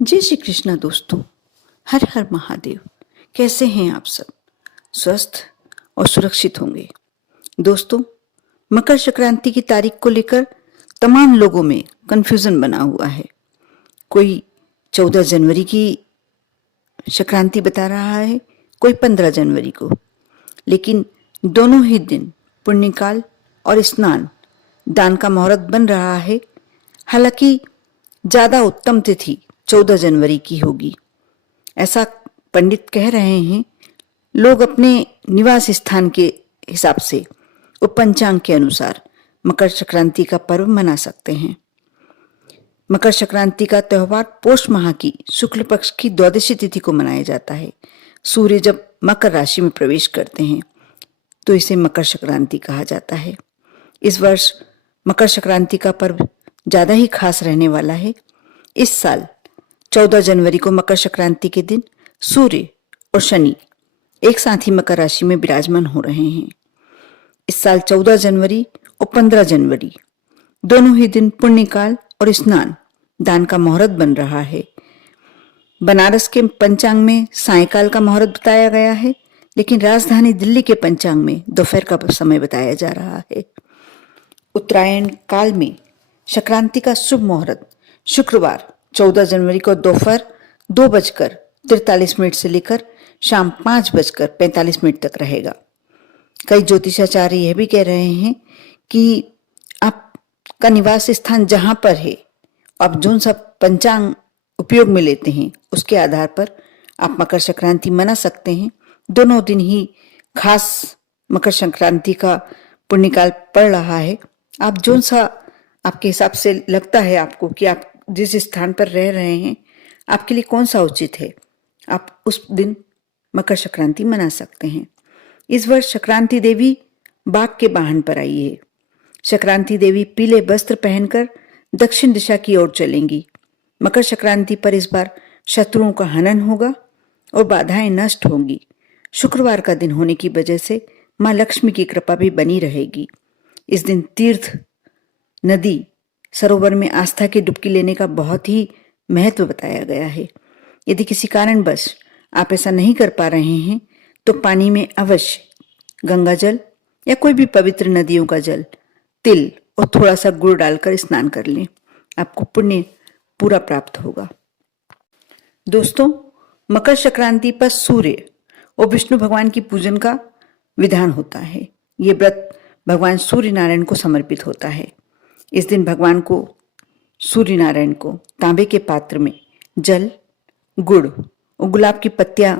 जय श्री कृष्णा दोस्तों। हर हर महादेव। कैसे हैं आप सब? स्वस्थ और सुरक्षित होंगे। दोस्तों, मकर संक्रांति की तारीख को लेकर तमाम लोगों में कंफ्यूजन बना हुआ है। कोई 14 जनवरी की संक्रांति बता रहा है, कोई 15 जनवरी को। लेकिन दोनों ही दिन पुण्यकाल और स्नान दान का मुहूर्त बन रहा है। हालांकि ज्यादा उत्तम तिथि 14 जनवरी की होगी, ऐसा पंडित कह रहे हैं। लोग अपने निवास स्थान के हिसाब से और पंचांग के अनुसार मकर संक्रांति का पर्व मना सकते हैं। मकर संक्रांति का त्यौहार पौष माह की शुक्ल पक्ष की द्वादशी तिथि को मनाया जाता है। सूर्य जब मकर राशि में प्रवेश करते हैं तो इसे मकर संक्रांति कहा जाता है। इस वर्ष मकर संक्रांति का पर्व ज्यादा ही खास रहने वाला है। इस साल 14 जनवरी को मकर संक्रांति के दिन सूर्य और शनि एक साथ ही मकर राशि में विराजमान हो रहे हैं। इस साल 14 जनवरी और 15 जनवरी दोनों ही दिन पुण्यकाल और स्नान दान का मुहूर्त बन रहा है। बनारस के पंचांग में सायकाल का मुहूर्त बताया गया है, लेकिन राजधानी दिल्ली के पंचांग में दोपहर का समय बताया जा रहा है। उत्तरायण काल में संक्रांति का शुभ मुहूर्त शुक्रवार 14 जनवरी को दोपहर 2:43 से लेकर शाम 5:45 तक रहेगा। कई ज्योतिषाचार्य यह भी कह रहे हैं कि आपका निवास स्थान जहां पर है, आप जो सा पंचांग उपयोग में लेते हैं उसके आधार पर आप मकर संक्रांति मना सकते हैं। दोनों दिन ही खास मकर संक्रांति का पुण्यकाल पड़ रहा है। आप जो सा आपके हिसाब से लगता है आपको कि आप जिस स्थान पर रह रहे हैं आपके लिए कौन सा उचित है, आप उस दिन मकर संक्रांति मना सकते हैं। इस वर्ष संक्रांति देवी बाघ के वाहन पर आई है। संक्रांति देवी पीले वस्त्र पहनकर दक्षिण दिशा की ओर चलेंगी। मकर संक्रांति पर इस बार शत्रुओं का हनन होगा और बाधाएं नष्ट होंगी। शुक्रवार का दिन होने की वजह से मां लक्ष्मी की कृपा भी बनी रहेगी। इस दिन तीर्थ, नदी, सरोवर में आस्था की डुबकी लेने का बहुत ही महत्व बताया गया है। यदि किसी कारणवश आप ऐसा नहीं कर पा रहे हैं तो पानी में अवश्य गंगा जल या कोई भी पवित्र नदियों का जल, तिल और थोड़ा सा गुड़ डालकर स्नान कर लें। आपको पुण्य पूरा प्राप्त होगा। दोस्तों, मकर संक्रांति पर सूर्य और विष्णु भगवान की पूजन का विधान होता है। ये व्रत भगवान सूर्य नारायण को समर्पित होता है। इस दिन भगवान को, सूर्य नारायण को तांबे के पात्र में जल, गुड़ और गुलाब की पत्तियां,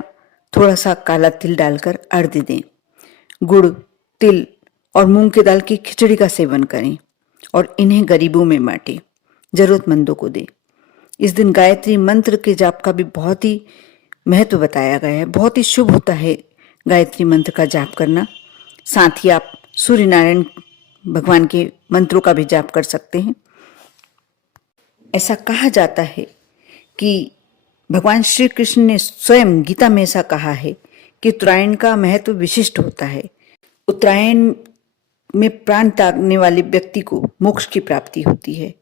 थोड़ा सा काला तिल डालकर अर्घ्य दें। गुड़, तिल और मूंग की दाल की खिचड़ी का सेवन करें और इन्हें गरीबों में बांटें, जरूरतमंदों को दें। इस दिन गायत्री मंत्र के जाप का भी बहुत ही महत्व बताया गया है। बहुत ही शुभ होता है गायत्री मंत्र का जाप करना। साथ ही आप सूर्य नारायण भगवान के मंत्रों का भी जाप कर सकते हैं। ऐसा कहा जाता है कि भगवान श्री कृष्ण ने स्वयं गीता में ऐसा कहा है कि उत्तरायण का महत्व विशिष्ट होता है। उत्तरायण में प्राण त्यागने वाले व्यक्ति को मोक्ष की प्राप्ति होती है।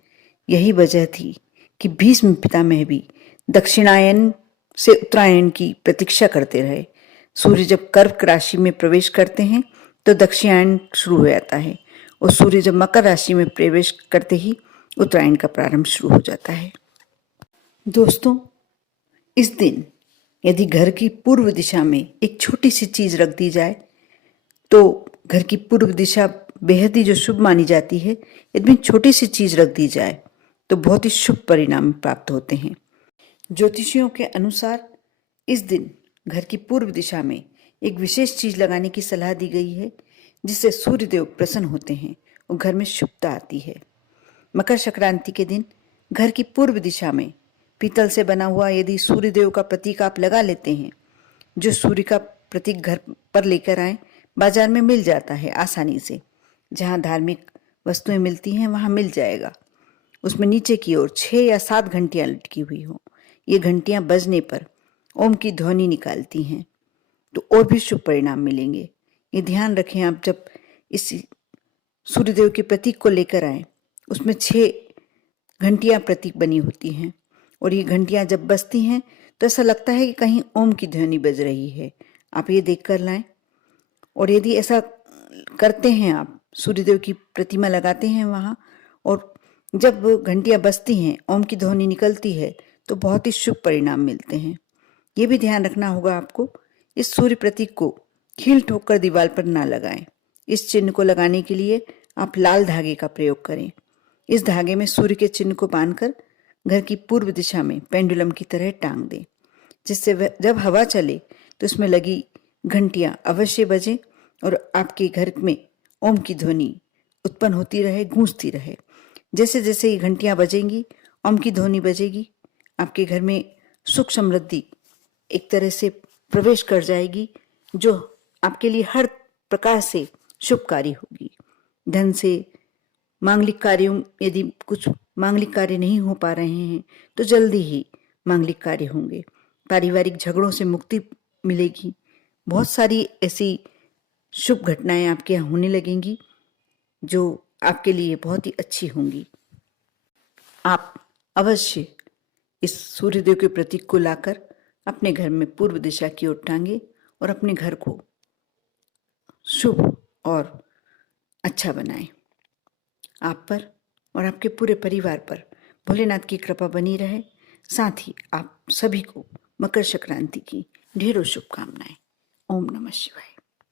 यही वजह थी कि भीष्म पितामह भी दक्षिणायन से उत्तरायण की प्रतीक्षा करते रहे। सूर्य जब कर्क राशि में प्रवेश करते हैं तो दक्षिणायन शुरू हो जाता है और सूर्य जब मकर राशि में प्रवेश करते ही उत्तरायण का प्रारंभ शुरू हो जाता है। दोस्तों, इस दिन यदि घर की पूर्व दिशा में एक छोटी सी चीज रख दी जाए तो घर की पूर्व दिशा बेहद ही जो शुभ मानी जाती है, यदि छोटी सी चीज रख दी जाए तो बहुत ही शुभ परिणाम प्राप्त होते हैं। ज्योतिषियों के अनुसार इस दिन घर की पूर्व दिशा में एक विशेष चीज लगाने की सलाह दी गई है, जिससे सूर्यदेव प्रसन्न होते हैं और घर में शुभता आती है। मकर संक्रांति के दिन घर की पूर्व दिशा में पीतल से बना हुआ यदि सूर्यदेव का प्रतीक आप लगा लेते हैं, जो सूर्य का प्रतीक घर पर लेकर आए, बाजार में मिल जाता है आसानी से। जहाँ धार्मिक वस्तुएं मिलती हैं वहाँ मिल जाएगा। उसमें नीचे की ओर 6 या 7 घंटियां लटकी हुई हो। ये घंटियां बजने पर ओम की ध्वनि निकालती हैं तो और भी शुभ परिणाम मिलेंगे। ये ध्यान रखें, आप जब इस सूर्यदेव के प्रतीक को लेकर आए, उसमें 6 घंटियां प्रतीक बनी होती हैं और ये घंटियां जब बजती हैं तो ऐसा लगता है कि कहीं ओम की ध्वनि बज रही है। आप ये देख कर लाएं। और यदि ऐसा करते हैं, आप सूर्यदेव की प्रतिमा लगाते हैं वहाँ, और जब घंटियां बजती हैं, ओम की ध्वनि निकलती है, तो बहुत ही शुभ परिणाम मिलते हैं। ये भी ध्यान रखना होगा आपको, इस सूर्य प्रतीक को कील ठोक कर दीवार पर ना लगाएं। इस चिन्ह को लगाने के लिए आप लाल धागे का प्रयोग करें। इस धागे में सूर्य के चिन्ह को बांधकर घर की पूर्व दिशा में पेंडुलम की तरह टांग दें, जिससे जब हवा चले तो उसमें लगी घंटियां अवश्य बजें और आपके घर में ओम की ध्वनि उत्पन्न होती रहे, गूंजती रहे। जैसे जैसे ये घंटियां बजेंगी, ओम की ध्वनि बजेगी, आपके घर में सुख समृद्धि एक तरह से प्रवेश कर जाएगी, जो आपके लिए हर प्रकार से शुभकारी होगी। धन से, मांगलिक कार्यों, यदि कुछ मांगलिक कार्य नहीं हो पा रहे हैं तो जल्दी ही मांगलिक कार्य होंगे। पारिवारिक झगड़ों से मुक्ति मिलेगी। बहुत सारी ऐसी शुभ घटनाएं आपके यहाँ होने लगेंगी जो आपके लिए बहुत ही अच्छी होंगी। आप अवश्य इस सूर्यदेव के प्रतीक को लाकर अपने घर में पूर्व दिशा की ओर टांगे और अपने घर को शुभ और अच्छा बनाएं। आप पर और आपके पूरे परिवार पर भोलेनाथ की कृपा बनी रहे। साथ ही आप सभी को मकर संक्रांति की ढेरों शुभकामनाएं। ओम नमः शिवाय।